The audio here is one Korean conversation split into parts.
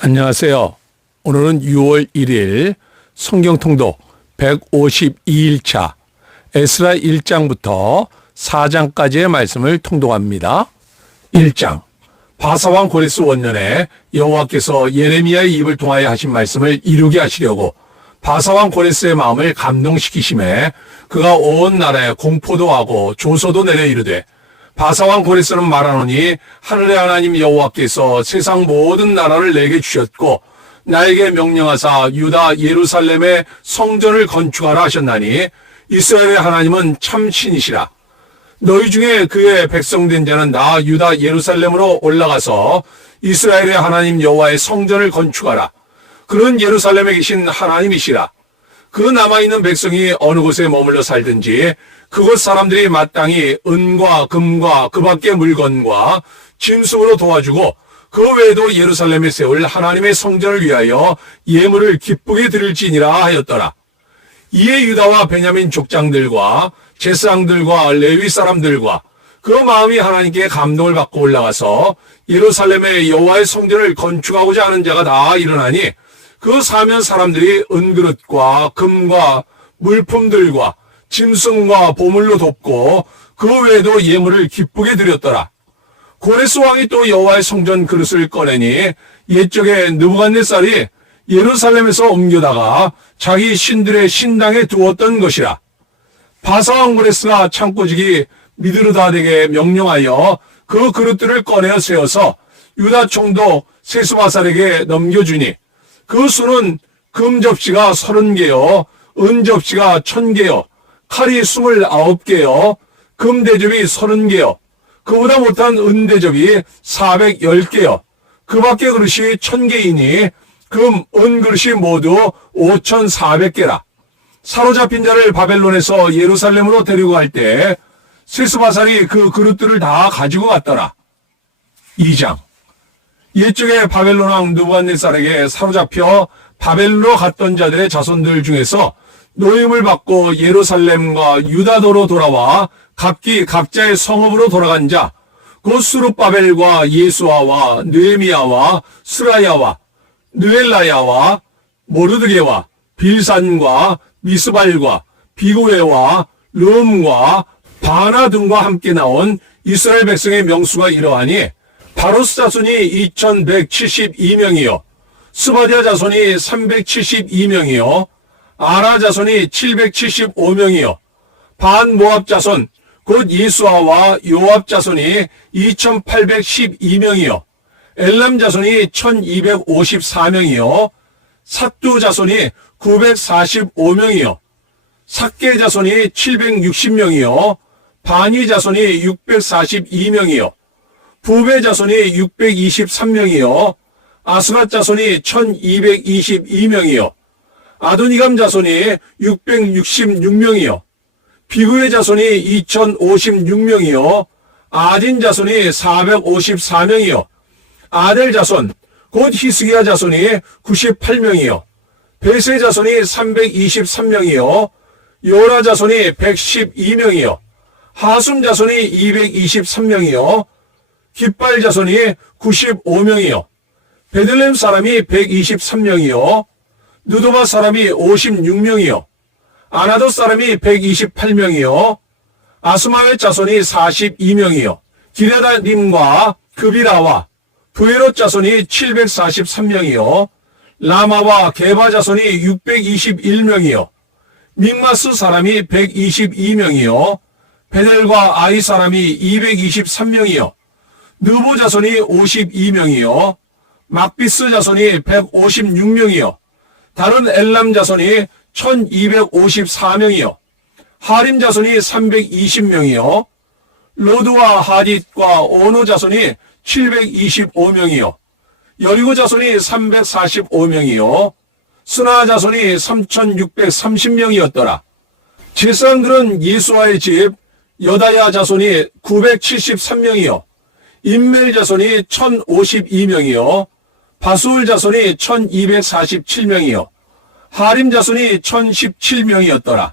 안녕하세요. 오늘은 6월 1일 성경통독 152일차 에스라 1장부터 4장까지의 말씀을 통독합니다. 1장 바사왕 고레스 원년에 여호와께서 예레미야의 입을 통하여 하신 말씀을 이루게 하시려고 바사왕 고레스의 마음을 감동시키심에 그가 온 나라에 공포도 하고 조서도 내려 이르되 바사왕 고레스는 말하노니 하늘의 하나님 여호와께서 세상 모든 나라를 내게 주셨고 나에게 명령하사 유다 예루살렘의 성전을 건축하라 하셨나니 이스라엘의 하나님은 참 신이시라. 너희 중에 그의 백성된 자는 나 유다 예루살렘으로 올라가서 이스라엘의 하나님 여호와의 성전을 건축하라. 그는 예루살렘에 계신 하나님이시라. 그 남아있는 백성이 어느 곳에 머물러 살든지 그곳 사람들이 마땅히 은과 금과 그 밖의 물건과 짐승으로 도와주고 그 외에도 예루살렘에 세울 하나님의 성전을 위하여 예물을 기쁘게 드릴지니라 하였더라. 이에 유다와 베냐민 족장들과 제사장들과 레위 사람들과 그 마음이 하나님께 감동을 받고 올라가서 예루살렘에 여호와의 성전을 건축하고자 하는 자가 다 일어나니 그 사면 사람들이 은그릇과 금과 물품들과 짐승과 보물로 돕고 그 외에도 예물을 기쁘게 드렸더라. 고레스 왕이 또 여호와의 성전 그릇을 꺼내니 옛적에 느부갓네살이 예루살렘에서 옮겨다가 자기 신들의 신당에 두었던 것이라. 바사왕 고레스가 창고지기 미드르다덱에게 명령하여 그 그릇들을 꺼내어 세워서 유다 총독 세스바살에게 넘겨주니 그 수는 금 접시가 30개요, 은 접시가 1000개요, 칼이 29개요, 금 대접이 30개요, 그보다 못한 은 대접이 410개요, 그 밖의 그릇이 1000개이니 금, 은 그릇이 모두 5400개라. 사로잡힌 자를 바벨론에서 예루살렘으로 데리고 갈 때 세스바살이 그 그릇들을 다 가지고 갔더라. 2장 옛적에 바벨론 왕 느부갓네살에게 사로잡혀 바벨론으로 갔던 자들의 자손들 중에서 노임을 받고 예루살렘과 유다도로 돌아와 각기 각자의 성읍으로 돌아간 자, 곧 스룹바벨과 예수아와 느헤미야와 스라야와 느엘라야와 모르드게와 빌산과 미스발과 비고에와 르음과 바나 등과 함께 나온 이스라엘 백성의 명수가 이러하니 바로스 자손이 2172명이요 스바디아 자손이 372명이요 아라 자손이 775명이요 반 모압 자손 곧 예수아와 요압 자손이 2812명이요 엘람 자손이 1254명이요 삿두 자손이 945명이요 삭게 자손이 760명이요 바니 자손이 642명이요 부베 자손이 623명이요 아스맛 자손이 1222명이요 아도니감 자손이 666명이요 비구의 자손이 2056명이요 아딘 자손이 454명이요 아델 자손 곧 히스기야 자손이 98명이요 베세 자손이 323명이요 요라 자손이 112명이요 하숨 자손이 223명이요 깃발 자손이 95명이요 베들레헴 사람이 123명이요 느도바 사람이 56명이요 아나도 사람이 128명이요 아스마웻 자손이 42명이요 기레다님과 그비라와 부에롯 자손이 743명이요 라마와 게바 자손이 621명이요 믹마스 사람이 122명이요 베델과 아이 사람이 223명이요 느보 자손이 52명이요 막비스 자손이 156명이요 다른 엘람 자손이 1254명이요 하림 자손이 320명이요 로드와 하딧과 오노 자손이 725명이요 여리고 자손이 345명이요 스나 자손이 3630명이었더라. 제사장들은 예수아의 집 여다야 자손이 973명이요 임멜 자손이 1052명이요 바수울 자손이 1247명이요 하림 자손이 1017명이었더라.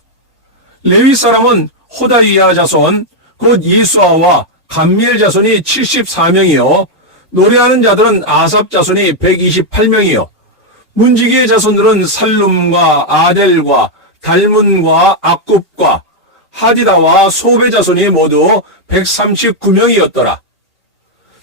레위 사람은 호다이야 자손 곧 예수아와 감미엘 자손이 74명이요 노래하는 자들은 아삽 자손이 128명이요. 문지기의 자손들은 살룸과 아델과 달문과 악굽과 하디다와 소베 자손이 모두 139명이었더라.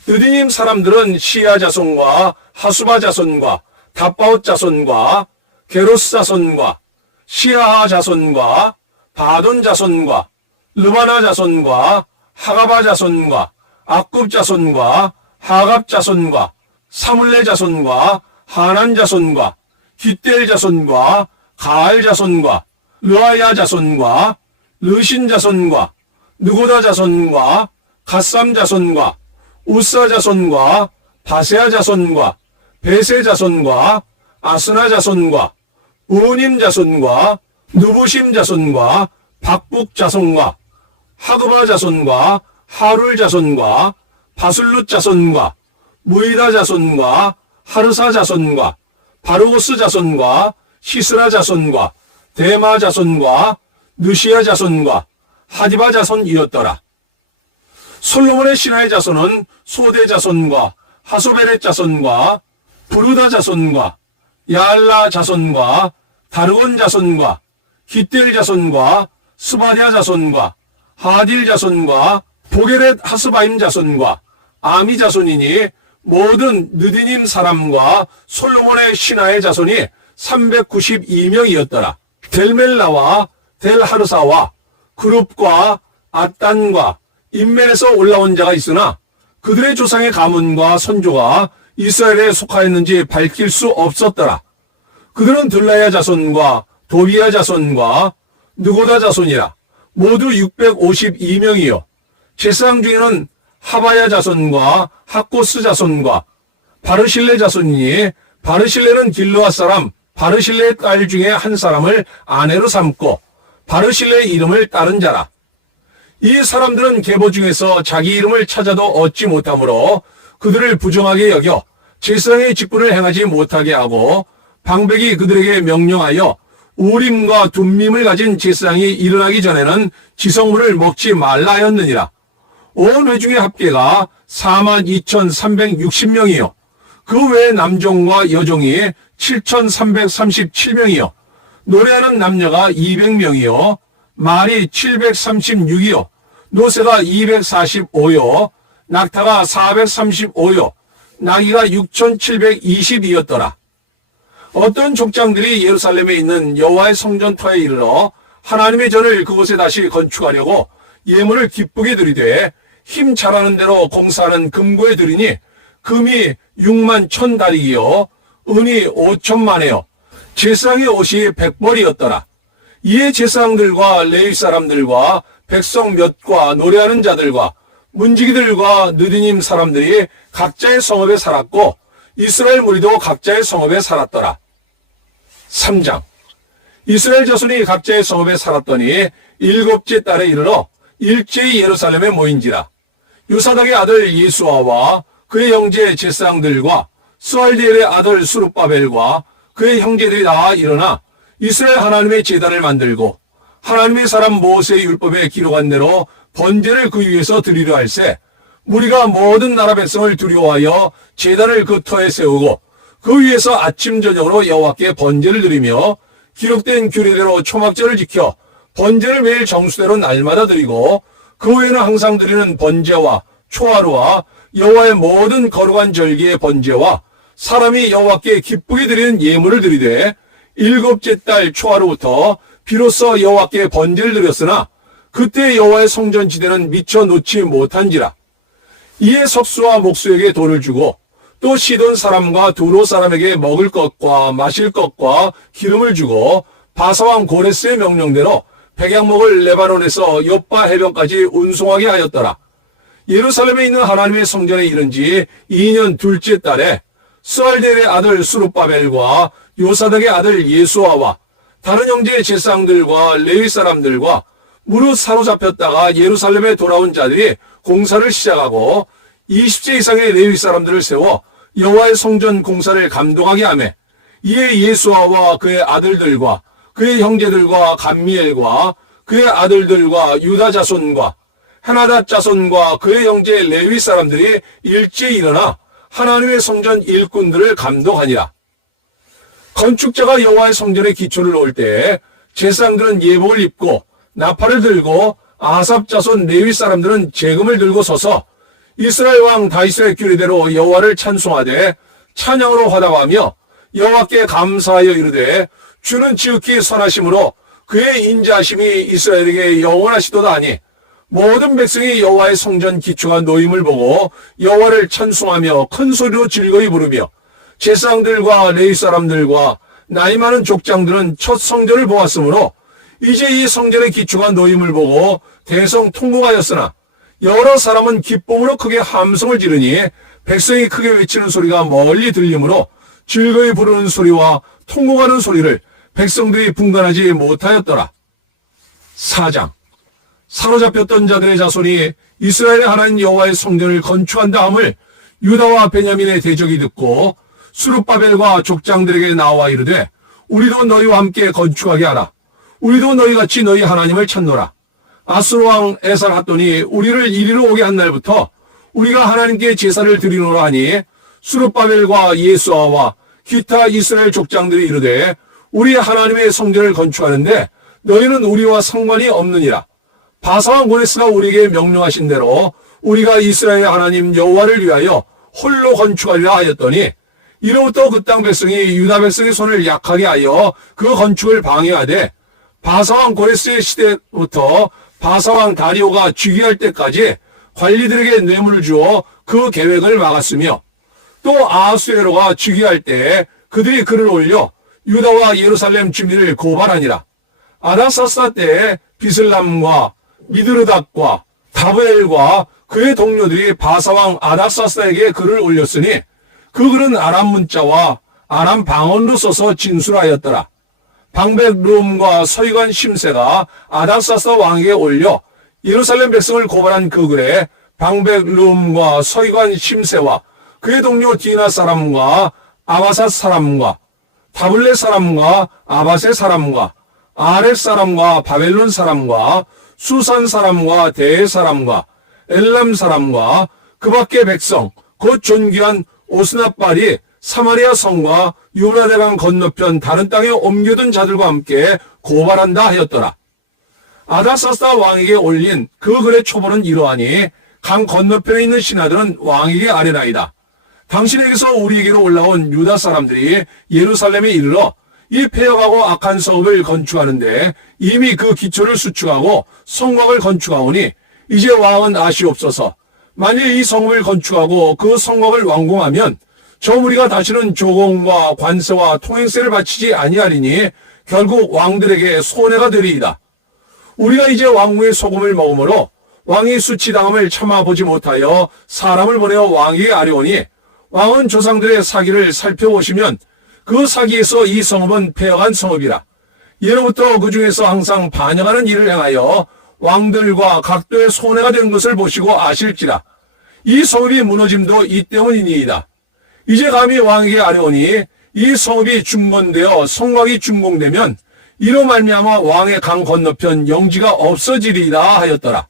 느디님 사람들은 시야 자손과 하수바 자손과 다바옷 자손과 게로스 자손과 시아하 자손과 바돈 자손과 르바나 자손과 하가바 자손과 악굽 자손과 하갑 자손과 사물레 자손과 하난 자손과 깃델 자손과 가알 자손과 르아야 자손과 르신 자손과 느고다 자손과 갓삼 자손과 우사 자손과 바세아 자손과 베세 자손과 아스나 자손과 우님 자손과 누부심 자손과 박북 자손과 하그바 자손과 하룰 자손과 바술룻 자손과 무이다 자손과 하르사 자손과 바르고스 자손과 시스라 자손과 데마 자손과 느시아 자손과 하디바 자손이었더라. 솔로몬의 신하의 자손은 소대 자손과 하소베렛 자손과 부르다 자손과 야알라 자손과 다르곤 자손과 깃델 자손과 스바냐 자손과 하딜 자손과 보게렛 하스바임 자손과 아미 자손이니 모든 느디님 사람과 솔로몬의 신하의 자손이 392명이었더라. 델멜라와 델하르사와 그룹과 아딴과 인멜에서 올라온 자가 있으나 그들의 조상의 가문과 선조가 이스라엘에 속하였는지 밝힐 수 없었더라. 그들은 들라야 자손과 도비야 자손과 느고다 자손이라 모두 652명이요. 제사장 중에는 하바야 자손과 학고스 자손과 바르실레 자손이니 바르실레는 길르앗 사람 바르실레의 딸 중에 한 사람을 아내로 삼고 바르실레의 이름을 따른 자라. 이 사람들은 계보 중에서 자기 이름을 찾아도 얻지 못하므로 그들을 부정하게 여겨 제사장의 직분을 행하지 못하게 하고 방백이 그들에게 명령하여 우림과 둠밈을 가진 제사장이 일어나기 전에는 지성물을 먹지 말라 하였느니라. 온 회중의 합계가 42,360명이요. 그 외에 남종과 여종이 7,337명이요. 노래하는 남녀가 200명이요. 말이 736이요. 노새가 245요. 낙타가 435요. 나귀가 6,720이었더라. 어떤 족장들이 예루살렘에 있는 여호와의 성전터에 이르러 하나님의 전을 그곳에 다시 건축하려고 예물을 기쁘게 드리되 힘 잘하는 대로 공사하는 금고에 드리니 금이 6만 1,000다리이요 은이 5천만에요. 제사장의 옷이 100벌이었더라. 이에 제사장들과 레위 사람들과 백성 몇과 노래하는 자들과 문지기들과 느디님 사람들이 각자의 성읍에 살았고 이스라엘 무리도 각자의 성읍에 살았더라. 3장. 이스라엘 자손이 각자의 성읍에 살았더니 7째 달에 이르러 일제히 예루살렘에 모인지라. 요사닥의 아들 예수아와 그의 형제 제사장들과 스알디엘의 아들 수룹바벨과 그의 형제들이 나와 일어나 이스라엘 하나님의 제단을 만들고 하나님의 사람 모세의 율법에 기록한 대로 번제를 그 위에서 드리려 할세 무리가 모든 나라 백성을 두려워하여 제단을 그 터에 세우고 그 위에서 아침 저녁으로 여호와께 번제를 드리며 기록된 규례대로 초막절을 지켜 번제를 매일 정수대로 날마다 드리고 그 외에는 항상 드리는 번제와 초하루와 여호와의 모든 거룩한 절기의 번제와 사람이 여호와께 기쁘게 드리는 예물을 드리되 7째 달 초하루부터 비로소 여호와께 번제를 드렸으나 그때 여호와의 성전 지대는 미처 놓지 못한지라. 이에 석수와 목수에게 돈을 주고 또 시돈 사람과 두로 사람에게 먹을 것과 마실 것과 기름을 주고 바사왕 고레스의 명령대로 백양목을 레바논에서 요빠 해변까지 운송하게 하였더라. 예루살렘에 있는 하나님의 성전에 이른 지 2년 둘째 달에 스알델의 아들 수룹바벨과 요사닥의 아들 예수아와 다른 형제의 제사장들과 레위 사람들과 무릇 사로잡혔다가 예루살렘에 돌아온 자들이 공사를 시작하고 20세 이상의 레위 사람들을 세워 여호와의 성전 공사를 감독하게 하며 이에 예수아와 그의 아들들과 그의 형제들과 감미엘과 그의 아들들과 유다 자손과 헤나닷 자손과 그의 형제 레위 사람들이 일제히 일어나 하나님의 성전 일꾼들을 감독하니라. 건축자가 여호와의 성전의 기초를 놓을 때 제사장들은 예복을 입고 나팔을 들고 아삽 자손 레위 사람들은 제금을 들고 서서 이스라엘 왕 다윗의 규례대로 여호와를 찬송하되 찬양으로 화답하며 여호와께 감사하여 이르되 주는 지극히 선하심으로 그의 인자하심이 이스라엘에게 영원하시도다 하니 모든 백성이 여호와의 성전 기초가 놓임을 보고 여호와를 찬송하며 큰 소리로 즐거이 부르며 제사장들과 레위 사람들과 나이 많은 족장들은 첫 성전을 보았으므로 이제 이 성전의 기초가 놓임을 보고 대성통곡하였으나 여러 사람은 기쁨으로 크게 함성을 지르니 백성이 크게 외치는 소리가 멀리 들리므로 즐거이 부르는 소리와 통곡하는 소리를 백성들이 분간하지 못하였더라. 4장. 사로잡혔던 자들의 자손이 이스라엘의 하나님 여호와의 성전을 건축한 다음을 유다와 베냐민의 대적이 듣고 스룹바벨과 족장들에게 나와 이르되 우리도 너희와 함께 건축하게 하라. 우리도 너희같이 너희 하나님을 찾노라. 아수르 왕 에살핫돈이 우리를 이리로 오게 한 날부터 우리가 하나님께 제사를 드리노라 하니 스룹바벨과 예수아와 기타 이스라엘 족장들이 이르되 우리 하나님의 성전을 건축하는데 너희는 우리와 상관이 없느니라. 바사왕 고레스가 우리에게 명령하신 대로 우리가 이스라엘 하나님 여호와를 위하여 홀로 건축하리라 하였더니 이로부터 그 땅 백성이 유다 백성의 손을 약하게 하여 그 건축을 방해하되 바사왕 고레스의 시대부터 바사왕 다리오가 즉위할 때까지 관리들에게 뇌물을 주어 그 계획을 막았으며 또 아하수에로가 즉위할 때 그들이 글을 올려 유다와 예루살렘 주민을 고발하니라. 아닥사스다 때 비슬람과 미드르닥과 다브엘과 그의 동료들이 바사왕 아닥사스다에게 글을 올렸으니 그 글은 아람 문자와 아람 방언로 써서 진술하였더라. 방백 룸과 서기관 심세가 아닥사스다 왕에게 올려 예루살렘 백성을 고발한 그 글에 방백 룸과 서기관 심세와 그의 동료 디나 사람과 아바삿 사람과 다블렛 사람과 아바세 사람과 아렛 사람과 바벨론 사람과 수산 사람과 대해 사람과 엘람 사람과 그 밖의 백성 곧 존귀한 오스나빨이 사마리아 성과 유브라데강 건너편 다른 땅에 옮겨둔 자들과 함께 고발한다 하였더라. 아닥사스다 왕에게 올린 그 글의 초본은 이러하니 강 건너편에 있는 신하들은 왕에게 아뢰나이다. 당신에게서 우리에게로 올라온 유다 사람들이 예루살렘에 이르러 이 폐역하고 악한 성읍을 건축하는데 이미 그 기초를 수축하고 성곽을 건축하오니 이제 왕은 아시옵소서. 만일 이 성읍을 건축하고 그 성곽을 완공하면 저 무리가 다시는 조공과 관세와 통행세를 바치지 아니하리니 결국 왕들에게 손해가 되리이다. 우리가 이제 왕후의 소금을 먹으므로 왕이 수치당함을 참아보지 못하여 사람을 보내어 왕에게 아뢰오니 왕은 조상들의 사기를 살펴보시면 그 사기에서 이 성읍은 폐역한 성읍이라. 예로부터 그 중에서 항상 반역하는 일을 행하여 왕들과 각도의 손해가 된 것을 보시고 아실지라. 이 성읍이 무너짐도 이 때문이니이다. 이제 감히 왕에게 아뢰오니 이 성읍이 중건되어 성곽이 준공되면 이로 말미암아 왕의 강 건너편 영지가 없어지리이다 하였더라.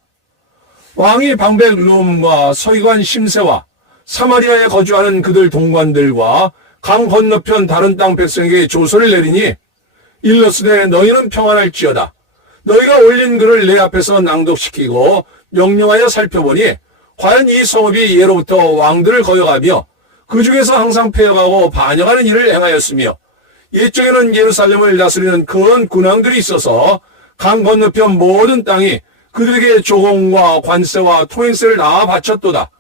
왕이 방백 룸과 서기관 심세와 사마리아에 거주하는 그들 동관들과 강 건너편 다른 땅 백성에게 조서를 내리니 일러스되 너희는 평안할지어다. 너희가 올린 글을 내 앞에서 낭독시키고 명령하여 살펴보니 과연 이 성읍이 예로부터 왕들을 거역하며 그 중에서 항상 폐역하고 반역하는 일을 행하였으며 옛적에는 예루살렘을 다스리는 그런 군왕들이 있어서 강 건너편 모든 땅이 그들에게 조공과 관세와 통행세를 다 바쳤도다.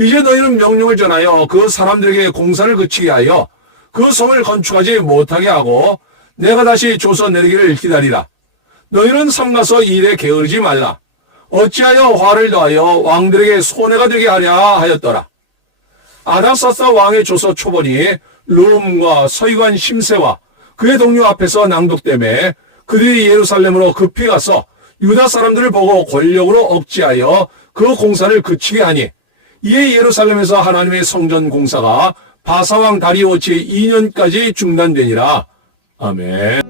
이제 너희는 명령을 전하여 그 사람들에게 공사를 그치게 하여 그 성을 건축하지 못하게 하고 내가 다시 조서 내리기를 기다리라. 너희는 삼가서 일에 게으르지 말라. 어찌하여 화를 더하여 왕들에게 손해가 되게 하랴 하였더라. 아닥사스다 왕의 조서 초본이 룸과 서기관 심세와 그의 동료 앞에서 낭독되매 그들이 예루살렘으로 급히 가서 유다 사람들을 보고 권력으로 억지하여 그 공사를 그치게 하니 이에 예루살렘에서 하나님의 성전 공사가 바사왕 다리오 제2년까지 중단되니라. 아멘.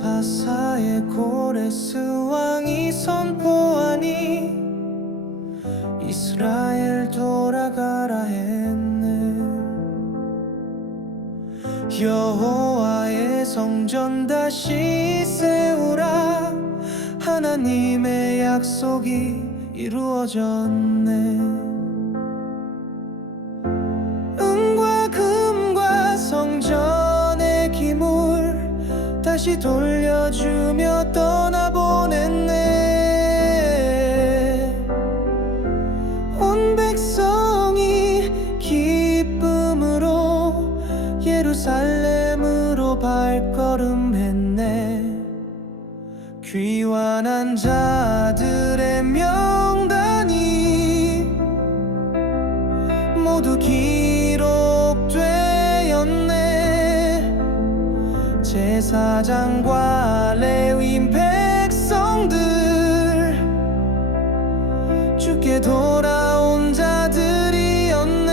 바사의 고레스 왕이 선포하니 이스라엘 보냈네. 여호와의 성전 다시 세우라. 하나님의 약속이 이루어졌네. 은과 금과 성전의 기물 다시 돌려주며 떠나보냈네. 온 백성이 기쁨으로 예루살렘으로 발걸음했네. 귀환한 자들의 명단이 모두 기록되었네. 제사장과 레위인 백성들, 주께 돌아온 자들이었네.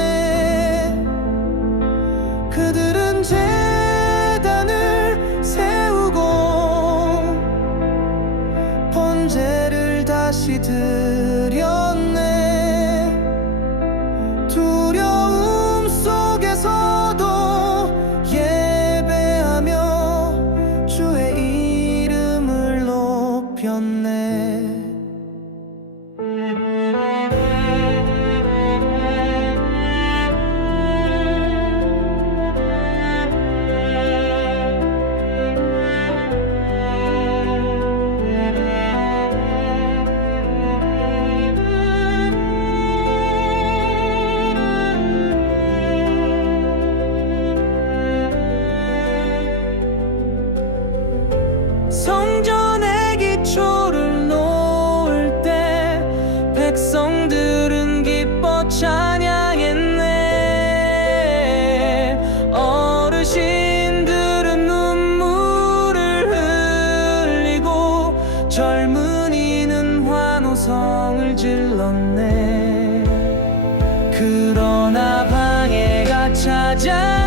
그들은 제단을 세우고 번제를 다시 드렸네. 두려움 속에서도 예배하며 주의 이름을 높였네. 성전의 기초를 놓을 때 백성들은 기뻐 찬양했네. 어르신들은 눈물을 흘리고 젊은이는 환호성을 질렀네. 그러나 방해가 찾아